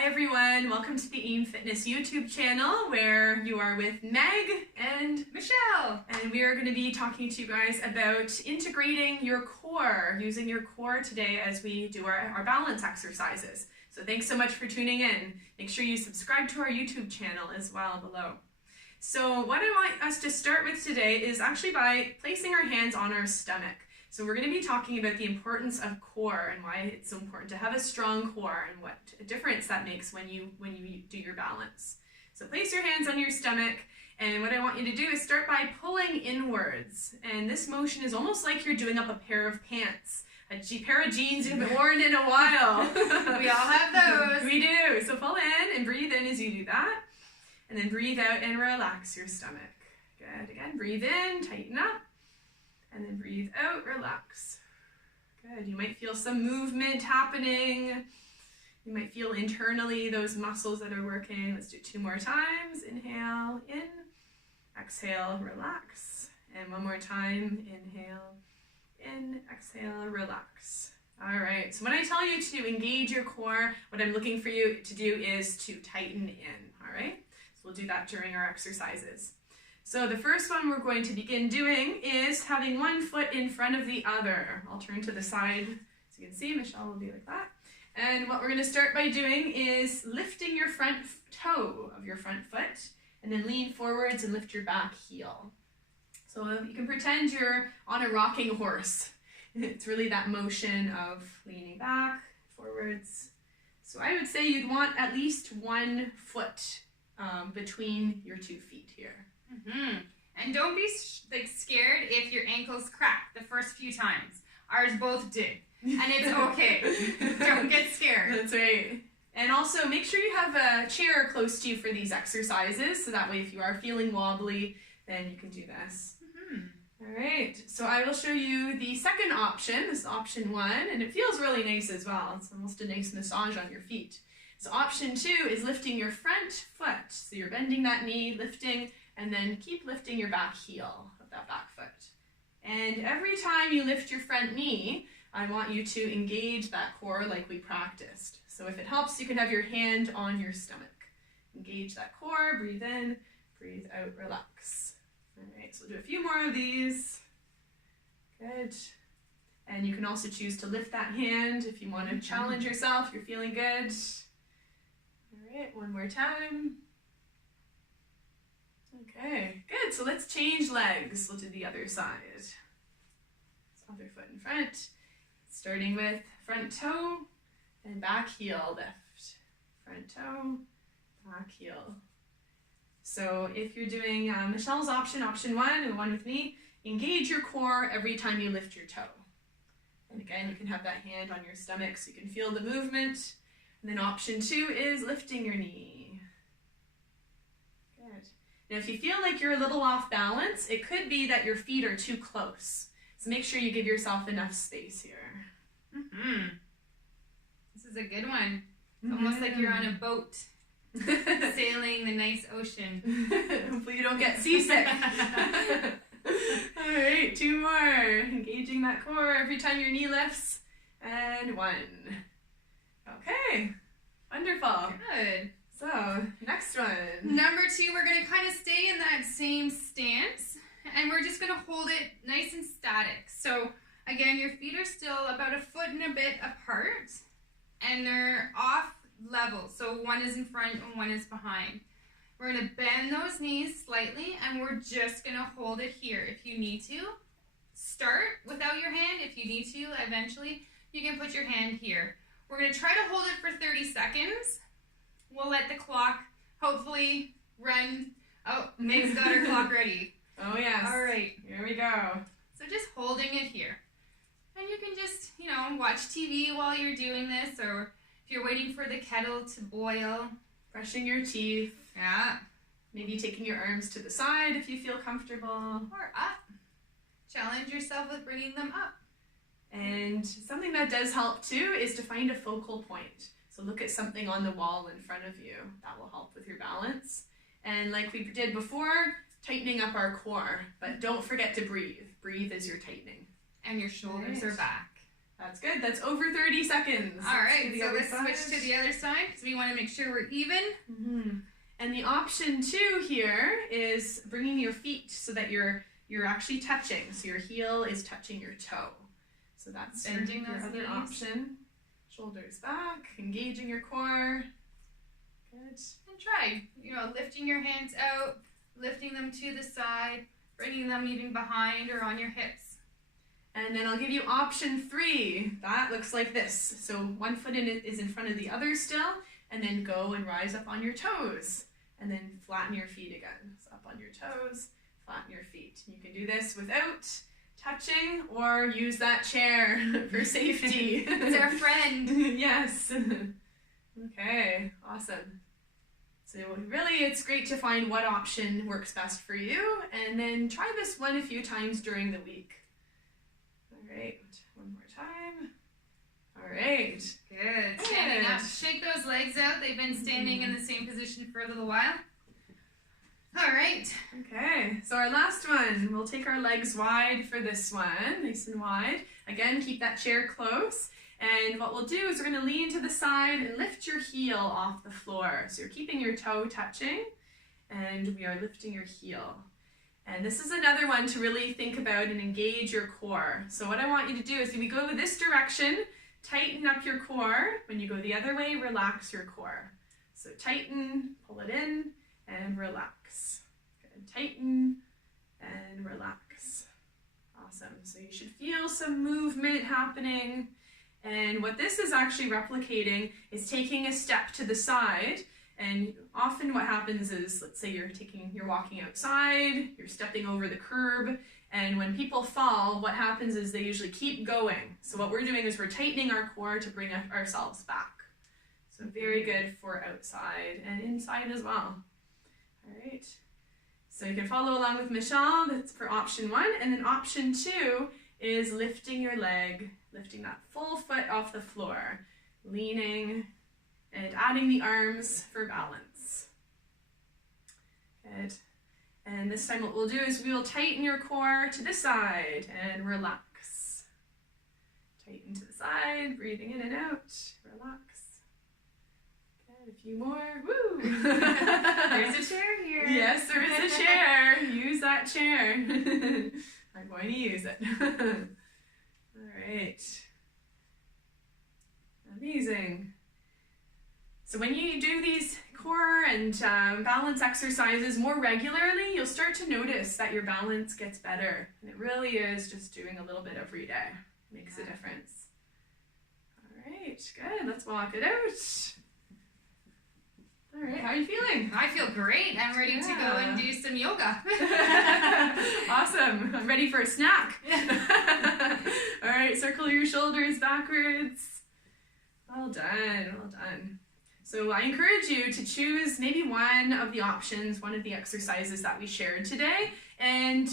Hi everyone, welcome to the AIM Fitness YouTube channel where you are with Meg and Michelle. And we are going to be talking to you guys about integrating your core, using your core today as we do our balance exercises. So thanks so much for tuning in. Make sure you subscribe to our YouTube channel as well below. So what I want us to start with today is actually by placing our hands on our stomach. So we're going to be talking about the importance of core and why it's so important to have a strong core and what a difference that makes when you do your balance. So place your hands on your stomach, and what I want you to do is start by pulling inwards. And this motion is almost like you're doing up a pair of pants, a pair of jeans you haven't worn in a while. We all have those. We do. So pull in and breathe in as you do that, and then breathe out and relax your stomach. Good. Again, breathe in, tighten up. And then breathe out, relax. Good. You might feel some movement happening. You might feel internally those muscles that are working. Let's do 2 more times. Inhale, in. Exhale, relax. And 1 more time. Inhale, in. Exhale, relax. All right. So when I tell you to engage your core, what I'm looking for you to do is to tighten in. All right. So we'll do that during our exercises. So the first one we're going to begin doing is having one foot in front of the other. I'll turn to the side so you can see. Michelle will be like that. And what we're going to start by doing is lifting your front toe of your front foot and then lean forwards and lift your back heel. So you can pretend you're on a rocking horse. It's really that motion of leaning back, forwards. So I would say you'd want at least 1 foot between your 2 feet here. Mm-hmm. And don't be scared if your ankles crack the first few times. Ours both did. And it's okay. Don't get scared. That's right. And also make sure you have a chair close to you for these exercises, so that way if you are feeling wobbly, then you can do this. Mm-hmm. All right. So I will show you the second option. This is option 1, and it feels really nice as well. It's almost a nice massage on your feet. So option 2 is lifting your front foot. So you're bending that knee, lifting, and then keep lifting your back heel of that back foot. And every time you lift your front knee, I want you to engage that core like we practiced. So if it helps, you can have your hand on your stomach. Engage that core, breathe in, breathe out, relax. All right, so we'll do a few more of these. Good. And you can also choose to lift that hand if you want to challenge yourself, you're feeling good. All right, 1 more time. Okay, good. So let's change legs. We'll do the other side. So other foot in front. Starting with front toe and back heel lift. Front toe, back heel. So if you're doing Michelle's option 1, and 1 with me, engage your core every time you lift your toe. And again, you can have that hand on your stomach so you can feel the movement. And then option 2 is lifting your knee. Good. Now, if you feel like you're a little off balance, it could be that your feet are too close. So make sure you give yourself enough space here. Mm-hmm. This is a good one. It's almost like you're on a boat sailing the nice ocean. Hopefully you don't get seasick. All right, 2 more. Engaging that core every time your knee lifts. And 1. Okay, wonderful. Good. So, next one. Number 2, we're going to kind of stay in that same stance, and we're just going to hold it nice and static. So, again, your feet are still about a foot and a bit apart, and they're off level. So, 1 is in front and 1 is behind. We're going to bend those knees slightly, and we're just going to hold it here. If you need to, start without your hand. If you need to, eventually, you can put your hand here. We're going to try to hold it for 30 seconds. We'll let the clock hopefully run. Oh, Meg's got her clock ready. Oh, yes. All right. Here we go. So just holding it here. And you can just, watch TV while you're doing this, or if you're waiting for the kettle to boil. Brushing your teeth. Yeah. Maybe taking your arms to the side if you feel comfortable. Or up. Challenge yourself with bringing them up. And something that does help too is to find a focal point. So look at something on the wall in front of you. That will help with your balance. And like we did before, tightening up our core. But don't forget to breathe. Breathe as you're tightening. And your shoulders are back. That's good. That's over 30 seconds. All right, so let's switch to the other side because we want to make sure we're even. Mm-hmm. And the option 2 here is bringing your feet so that you're actually touching. So your heel is touching your toe. So that's your other option. Shoulders back, engaging your core. Good. And try, lifting your hands out, lifting them to the side, bringing them even behind or on your hips. And then I'll give you option 3. That looks like this. So one foot is in front of the other still, and then go and rise up on your toes. And then flatten your feet again. So up on your toes, flatten your feet. You can do this without touching or use that chair for safety. It's our friend. Yes. Okay, awesome. So really it's great to find what option works best for you, and then try this one a few times during the week. All right, one more time. All right. Good. Standing up. Shake those legs out. They've been standing in the same position for a little while. All right. Okay, so our last one, we'll take our legs wide for this one, nice and wide. Again, keep that chair close. And what we'll do is we're going to lean to the side and lift your heel off the floor. So you're keeping your toe touching, and we are lifting your heel. And this is another one to really think about and engage your core. So what I want you to do is if we go this direction, tighten up your core. When you go the other way, relax your core. So tighten, pull it in, and relax. Good. Tighten and relax. Awesome. So you should feel some movement happening. And what this is actually replicating is taking a step to the side. And often what happens is, let's say you're walking outside, you're stepping over the curb, and when people fall, what happens is they usually keep going. So what we're doing is we're tightening our core to bring ourselves back. So very good for outside and inside as well. All right. So you can follow along with Michelle. That's for option 1. And then option 2 is lifting your leg, lifting that full foot off the floor, leaning and adding the arms for balance. Good. And this time what we'll do is we will tighten your core to the side and relax. Tighten to the side, breathing in and out, relax. Good, a few more, woo! There's a chair here. Yes, there is a chair. Use that chair. I'm going to use it. All right. Amazing. So when you do these core and balance exercises more regularly, you'll start to notice that your balance gets better. And it really is just doing a little bit every day. Makes a difference. All right, good. Let's walk it out. All right, how are you feeling? I feel great. I'm ready to go and do some yoga. Awesome. I'm ready for a snack. All right, circle your shoulders backwards. Well done, well done. So I encourage you to choose maybe one of the options, one of the exercises that we shared today, and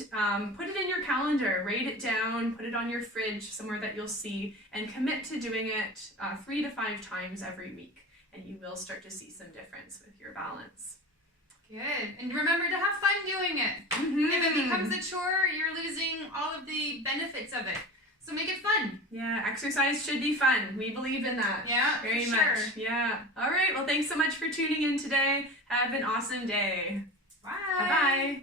put it in your calendar, write it down, put it on your fridge, somewhere that you'll see, and commit to doing it 3 to 5 times every week. And you will start to see some difference with your balance. Good. And remember to have fun doing it. Mm-hmm. If it becomes a chore, you're losing all of the benefits of it. So make it fun. Yeah, exercise should be fun. We believe in that. Yeah, very for much. Sure. Yeah. All right. Well, thanks so much for tuning in today. Have an awesome day. Bye. Bye-bye.